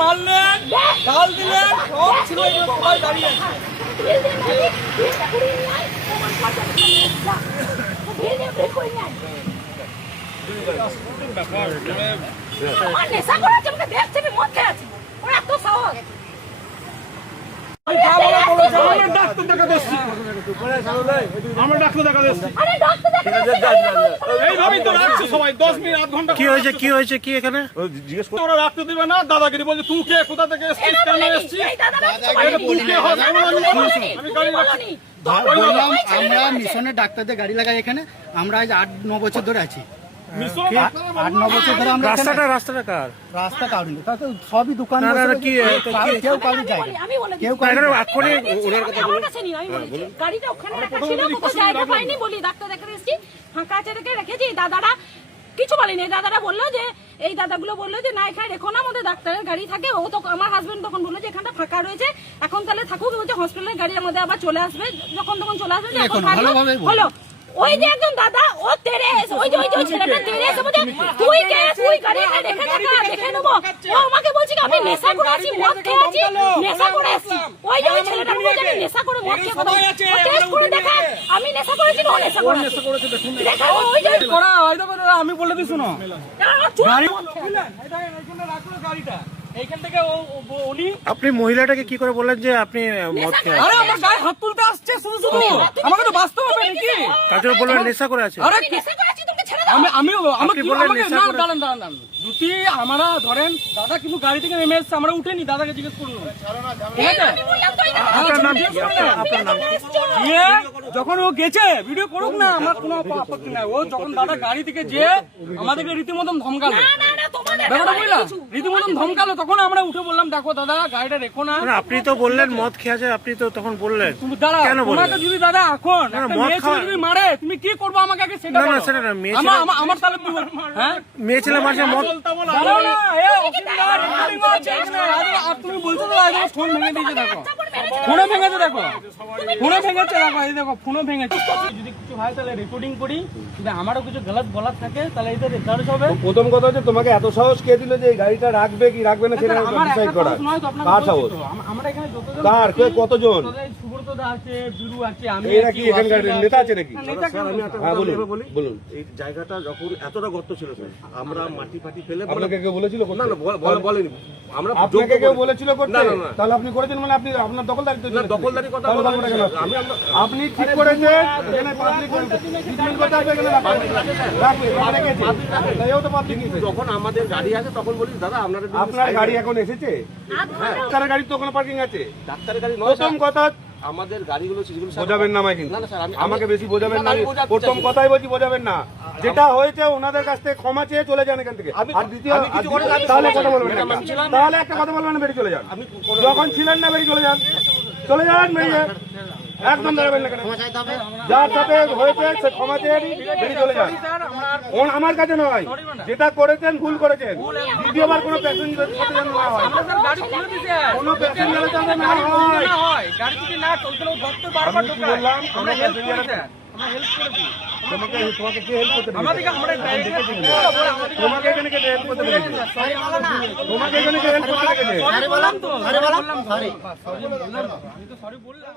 মারলেন, গাল দিলেন, সব ছিল, এগুলো সবাই দাঁড়িয়ে আছে। কি হয়েছে কি হয়েছে কি এখানে ওরা রাখতে দিবে না, দাদাগিরি বলছে তুই কে, কোথা থেকে এসছিস, কেন এসছিস, বললাম আমরা মিশনের ডাক্তারদের গাড়ি লাগাই এখানে, আমরা আজ 8-9 বছর ধরে আছি। 8-9 বছর ধরে আমরা রাস্তাটা কার রাস্তা কাউরি তাতে সবই দোকান কি কেউ কাউরি যায় কেউ গাড়িটা ওখানে রাখা ছিল, কোথাও জায়গা পাইনি বলি ডাক্তার দেখে এসেছি, ফাঁকা আছে দেখে রেখেছি। দাদারা কিছু বলেনি, দাদারা বললো যে এই দাদাগুলো বললো যে না এখানে রেখো না, আমাদের ডাক্তারের গাড়ি থাকে। ও তো আমার হাজবেন্ড তখন বললো যে এখানটা ফাঁকা রয়েছে, এখন তাহলে থাকুক, বলছে হসপিটালের গাড়ি আমাদের আবার চলে আসবে, যখন তখন চলে আসবে। হলো ওই যে একজন দাদা ও তেরে ওই যে ছেলেটা তেরে এসে বলছে তুই কে, তুই গাড়ি দেখে দেখা দেখে নেবো। ও আমাকে বলছে আমি নেশা করে আছি, মদ খেয়ে আছি, নেশা করে আসছি। ওই যে ছেলেটা বলছে আমি নেশা করে মদ খেয়ে কথা টেস্ট করে দেখা, আমি নেশা করেছি না নেশা করেছি দেখা। ওই যে করা হয় তো আমি বলে দিই, শুনো গাড়ি গাড়িটা এইখান থেকে উনি আপনি মহিলাটাকে কি করে বললেন যে আপনি মদ খেয়ে আরে আমার গায়ে হাত তুলতে আসছে শুধু শুধু, আমাকে তো বাঁচতে হবে নাকি? তারপরে বললেন নেশা করে আছে। আরে নেশা করে আছি তুমি ছেড়ে আমি বললেন নেশা করে দাঁড়ান যদি আমরা ধরেন দাদা কিন্তু গাড়ি থেকে নেমে এসছে, আমরা উঠেনি, দাদাকে জিজ্ঞেস করুন ঠিক আছে। আপনার নাম কি? আপনার নাম দিয়ে যখন ও গেছে ভিডিও করুক না, আমার কোনো আপত্তি নাই। ও যখন দাদা গাড়ি থেকে যে আমাদেরকে রীতিমতন ধমকালো, ব্যাপারটা বুঝলা, রীতিমতন ধমকালো, তখন আমরা উঠে বললাম দেখো দাদা গাড়িটা রেখো না। আপনি তো বললেন মদ খেয়ে আছে, আপনি তো তখন বললেন দাদা কেন বললেন? তোমাকে যদি দাদা এখন একটা মদ মেয়ে ছেলে যদি মারে তুমি কি করবো আমাকে আগে সেটা না, বলো। সেটা না, মেয়ে আমার ছেলে- আমার তাহলে হ্যাঁ মেয়ে ছেলে মারছে মদ দাঁড়াও না, recording হচ্ছে এখানে। আর তুমি বলছো তো আজ ফোন ভেঙে দিয়েছে, দেখো ফোনে ভেঙেছে, দেখো ফোনে ভেঙেছে, দেখো এই দেখো ফোনে ভেঙেছে। যদি কিছু হয় তাহলে রেকর্ডিং করি, যদি আমারও কিছু গলত বলার থাকে তাহলে এটা রেকর্ড হবে। প্রথম কথা হচ্ছে তোমাকে এত সাহস কে দিল যে এই গাড়িটা রাখবে কি রাখবে না সেটা আমার ডিসাইড একটা করা, প্রশ্ন হয় তো আপনাকে কার বলছি সাহস, তো, আমরা এখানে যতজন কার আছি, কতজন, সুব্রত দা আছে, বিরু আছে, আমি এরা আছি, কি এখানকার অসীম দা নেতা আছে। আছে নাকি? নেতা কেন? হ্যাঁ বলুন বলুন। এই জায়গাটা যখন এতটা গর্ত ছিল স্যার, আমরা মাটি ফাটি ফেলে আপনাকে কেউ বলেছিল করতে? না না বলেনি, আমরা আপনাকে কেউ বলেছিল করতে? না, না, না। তাহলে আপনি করেছেন মানে আপনি আপনার দখলদারি তো না, দখলদারি কথা তাহলে বলা দখলদারি হচ্ছে না। কেন? আমরা আপনি ঠিক করেছেন এখানে পাবলিক ট্রিটমেন্ট করতে আসবে, এখানে রাখবে এখানে রেখেছে, তাই ও তো পাবলিক যখন আমাদের গাড়ি আছে তখন বলি দাদা আপনারা আপনার গাড়ি এখন এসেছে, ডাক্তারের গাড়ি তো ওখানে পার্কিং আছে। ডাক্তারের গাড়ি নয় প্রথম স্যার, কথা আমাদের গাড়িগুলো যেগুলো স্যার- বোঝাবেন না আমায়, কিন্তু না না স্যার আমাকে বেশি বোঝাবেন না। আমি বোঝাতে প্রথম চাইছি। কথাই বলছি বোঝাবেন না, যেটা হয়েছে ওনাদের কাছ থেকে ক্ষমা চেয়ে চলে যান এখান থেকে। আর দ্বিতীয় আমি কিছু করে যাচ্ছি, তাহলে কথা বলবেন ম্যাডাম, না, আমি ছিলাম। তাহলে একটা কথা বলবেন না, বেরিয়ে চলে যান। যখন ছিলেন না বেরিয়ে চলে যান, চলে যান বেরিয়ে, একদম দাঁড়াবেন না। যার সাথে হয়েছে সে ক্ষমা চেয়ে বেরিয়ে চলে যান। আমার কাছে নয়, যেটা করেছেন ভুল করেছেন, দ্বিতীয়বার কোনো প্যাসেঞ্জার সাথে যেন না হয়, গাড়ি খুলে দিছে, কোনো প্যাসেঞ্জারের সাথে না হয়। না হয় গাড়ি যদি না চলতে ধরতে বারবার আমি কি ঢোকায়। বললাম? আমরা হেল্প করেছি, আমরা হেল্প করেছি। তোমাকে কে হেল্প করতে আমাদেরকে আমরা তোমাকে এখানে কে হেল্প করতে পেরেছে? তোমাকে এখানে কে হেল্প করতে পেরেছে? সরি বললাম তো, সরি বললাম, সরি বললাম, আমি তো সরি বললাম।